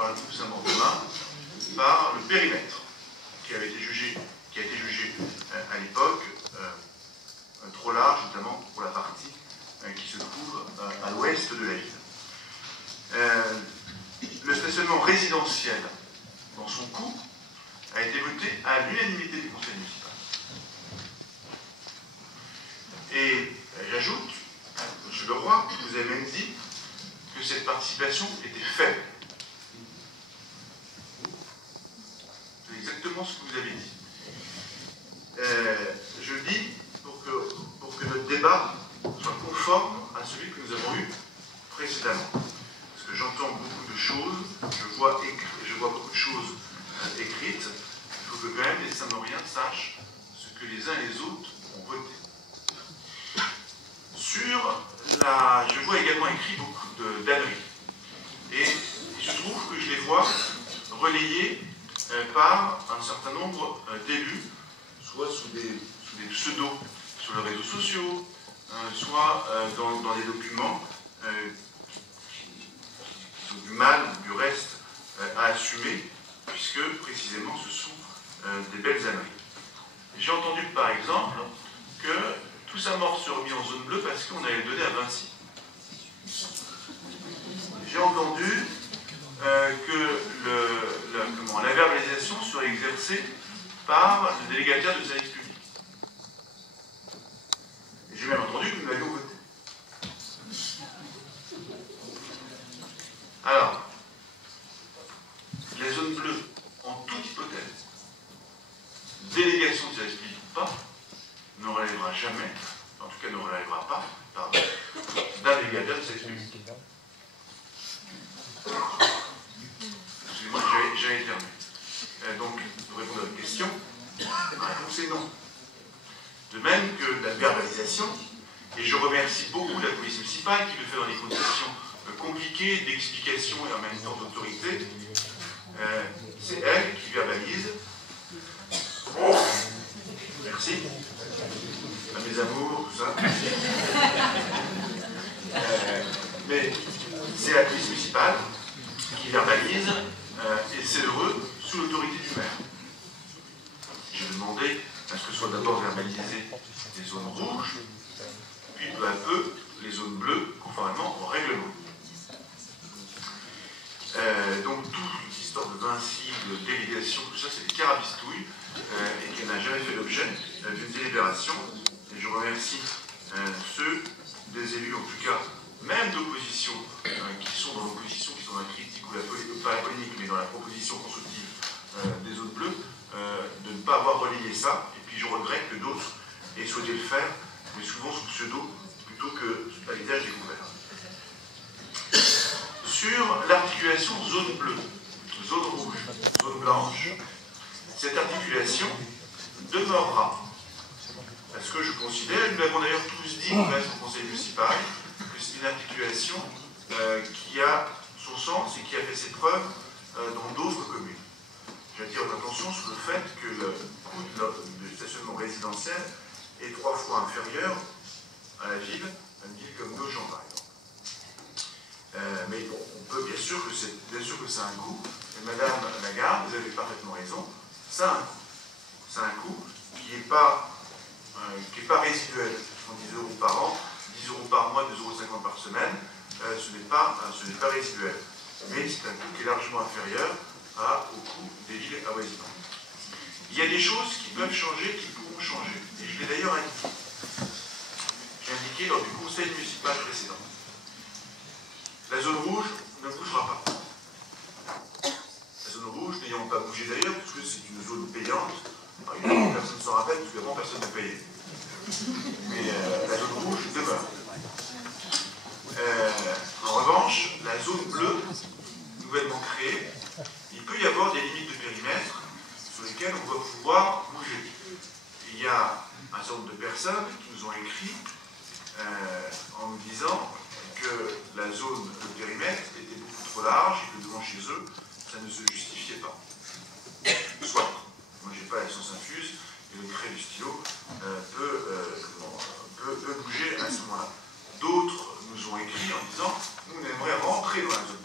par le groupe Saint-Bordelin par le périmètre qui a été jugé à l'époque trop large, notamment pour la partie qui se trouve à l'ouest de la ville. Le stationnement résidentiel, dans son coût, a été voté à l'unanimité du conseil municipal. Et j'ajoute, M. Leroy, vous avez même dit que cette participation était faible. C'est exactement ce que vous avez dit. Je le dis pour que notre débat soit conforme à celui que nous avons eu précédemment. Parce que j'entends beaucoup de choses, je vois beaucoup de choses écrites. Il faut que quand même les Saint-Mauriens sachent ce que les uns et les autres ont voté. Je vois également écrit beaucoup d'âneries. Et il se trouve que je les vois relayées par un certain nombre d'élus, soit sous des pseudos sur les réseaux sociaux, soit dans des documents qui ont du mal, du reste, à assumer, puisque précisément ce sont des belles âneries. J'ai entendu par exemple que tout Saint-Maur se remis en zone bleue parce qu'on allait le donner à Vinci. J'ai entendu que la verbalisation serait exercée par le délégataire de service public. J'ai même entendu que nous l'avions voté. Alors, les zones bleues, en toute hypothèse, délégation de service public ou pas, ne relèvera jamais, en tout cas ne relèvera pas, d'un délégataire de service public. Excusez-moi, j'ai éternué. Donc, pour répondre à votre question, la réponse est non. De même que la verbalisation, et je remercie beaucoup la police municipale qui le fait dans des conditions compliquées d'explication et en même temps d'autorité, c'est elle qui verbalise. Merci. À mes amours, tout ça. Mais c'est la police municipale qui verbalise, et c'est heureux, sous l'autorité du maire. J'ai demandé à ce que soient d'abord verbalisées les zones rouges, puis peu à peu les zones bleues, conformément au règlement. Donc toute l'histoire de Vinci, de délégation, tout ça, c'est des carabistouilles, et qui n'a jamais fait l'objet d'une délibération. Et je remercie ceux des élus, en tout cas, même d'opposition, qui sont dans l'opposition, qui sont dans la critique, ou pas la polémique, mais dans la proposition constructive des zones bleues, de ne pas avoir relayé ça. Et puis je regrette que d'autres aient souhaité le faire, mais souvent sous pseudo, plutôt que à l'étage découvert. Sur l'articulation zone bleue, zone rouge, zone blanche, cette articulation demeurera. Parce que je considère, nous l'avons d'ailleurs tous dit au conseil municipal, que c'est une articulation qui a son sens et qui a fait ses preuves dans d'autres communes. J'attire votre attention sur le fait que le coût du stationnement résidentiel est 3 fois inférieur à une ville comme Nogent, par exemple. Mais bon, on peut bien sûr que c'est un coût, et Madame Lagarde, vous avez parfaitement raison, ça a un coût. C'est un coût qui n'est pas résiduel. Ce sont 10 € par an, 10 € par mois, 2,50 € par semaine, ce n'est pas résiduel. Mais c'est un coût qui est largement inférieur au coût des villes avoisinantes. Il y a des choses qui peuvent changer, qui pourront changer. Et je l'ai d'ailleurs indiqué. J'ai indiqué lors du conseil municipal précédent. La zone rouge ne bougera pas. La zone rouge n'ayant pas bougé d'ailleurs, parce que c'est une zone payante. Alors, évidemment, personne ne s'en rappelle, parce qu'avant, personne ne payait. Mais la zone rouge demeure. En revanche, la zone bleue, nouvellement créée, il peut y avoir des limites de périmètre sur lesquelles on va pouvoir bouger. Il y a un certain nombre de personnes qui nous ont écrit en nous disant que la zone de périmètre était beaucoup trop large et que devant chez eux, ça ne se justifiait pas. Soit, moi j'ai pas la science infuse, et le trait du stylo peut bouger à ce moment-là. D'autres nous ont écrit en disant nous, on aimerait rentrer dans la zone.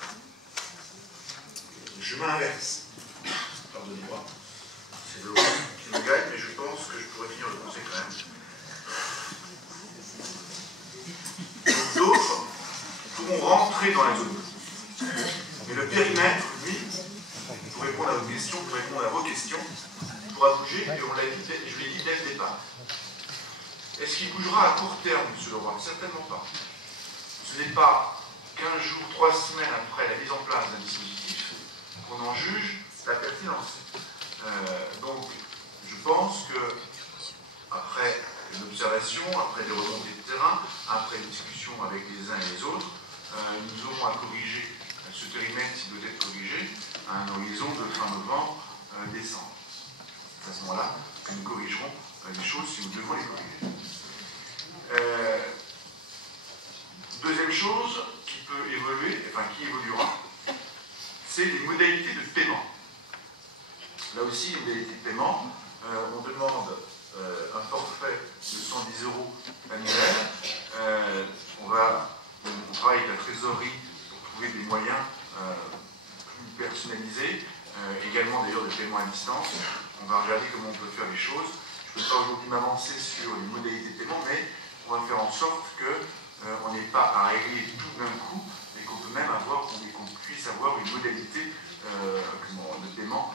chemin inverse. Pardonnez-moi, c'est l'eau qui me gagne, mais je pense que je pourrais finir le conseil quand même. D'autres pourront rentrer dans la zone. Mais le périmètre, lui, pour répondre à votre question, pour répondre à vos questions, pourra bouger, et on l'a dit, je l'ai dit dès le départ. Est-ce qu'il bougera à court terme, M. Leroy? Certainement pas. Ce n'est pas 15 jours, 3 semaines après la mise en place d'un dispositif qu'on en juge la pertinence. Donc, je pense que, après une observation, après des remontées de terrain, après une discussion avec les uns et les autres, nous aurons à corriger ce périmètre s'il doit être corrigé à un horizon de fin novembre, décembre. C'est à ce moment-là que nous corrigerons les choses si nous devons les corriger. Deuxième chose qui peut évoluer, enfin qui évoluera, c'est les modalités de paiement. Là aussi, les modalités de paiement, on demande un forfait de 110 € annuel. On travaille avec la trésorerie pour trouver des moyens plus personnalisés, également d'ailleurs de paiement à distance. On va regarder comment on peut faire les choses. Je ne peux pas aujourd'hui m'avancer sur les modalités de paiement, mais on va faire en sorte qu'on n'ait pas à régler tout d'un coup et qu'on peut même avoir, qu'on puisse avoir une modalité de paiement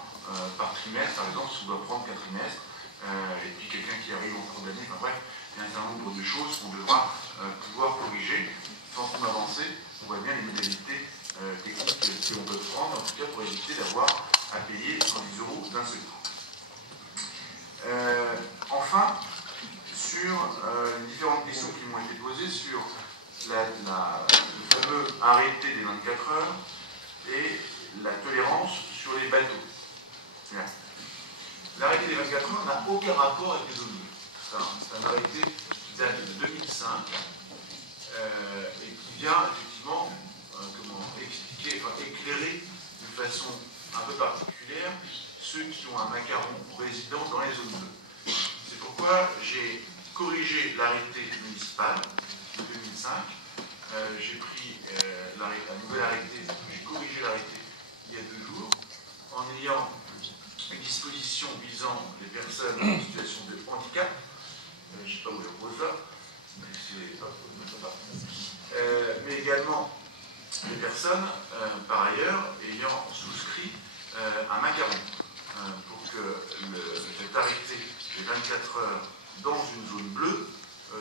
par trimestre, par exemple, si on doit prendre 4 trimestres, et puis quelqu'un qui arrive en cours d'année, enfin bref, il y a un certain nombre de choses qu'on devra pouvoir corriger sans trop avancer. On voit bien les modalités techniques que l'on peut prendre, en tout cas pour éviter d'avoir à payer 110 € d'un seul coup. Enfin, sur les différentes questions qui m'ont été posées sur le fameux arrêté des 24 heures et la tolérance sur les bateaux. L'arrêté des 24 heures n'a aucun rapport avec les zones bleues. C'est un arrêté qui date de 2005 et qui vient effectivement éclairer de façon un peu particulière ceux qui ont un macaron résident dans les zones bleues. C'est pourquoi j'ai corrigé l'arrêté municipal de 2005. J'ai pris un nouvel arrêté, j'ai corrigé l'arrêté il y a 2 jours, en ayant une disposition visant les personnes en situation de handicap. Je ne sais pas où je pose ça, mais c'est pas. Mais également les personnes, par ailleurs, ayant souscrit un macaron pour que cet arrêté des 24 heures dans une zone bleue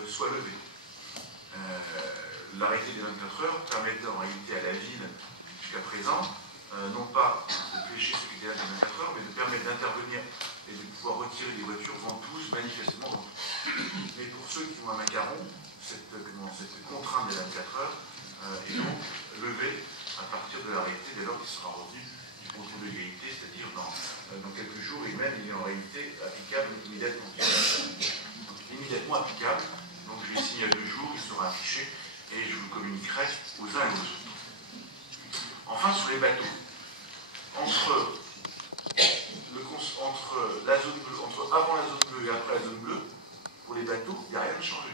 soit levé. L'arrêté des 24 heures permettait en réalité à la ville, jusqu'à présent, non pas de pêcher ce qui était là des 24 heures, mais de permettre d'intervenir et de pouvoir retirer des voitures ventouses, manifestement ventouses. Mais pour ceux qui ont un macaron, cette contrainte des 24 heures est donc levée à partir de l'arrêté dès lors qu'il sera revenu du contrôle de légalité, c'est-à-dire dans quelques jours, et même il est en réalité applicable immédiatement. Donc, immédiatement applicable, donc je l'ai signé il y a 2 jours, il sera affiché et je vous communiquerai aux uns et aux autres. Enfin, sur les bateaux, entre avant la zone bleue et après la zone bleue, pour les bateaux, il n'y a rien de changé.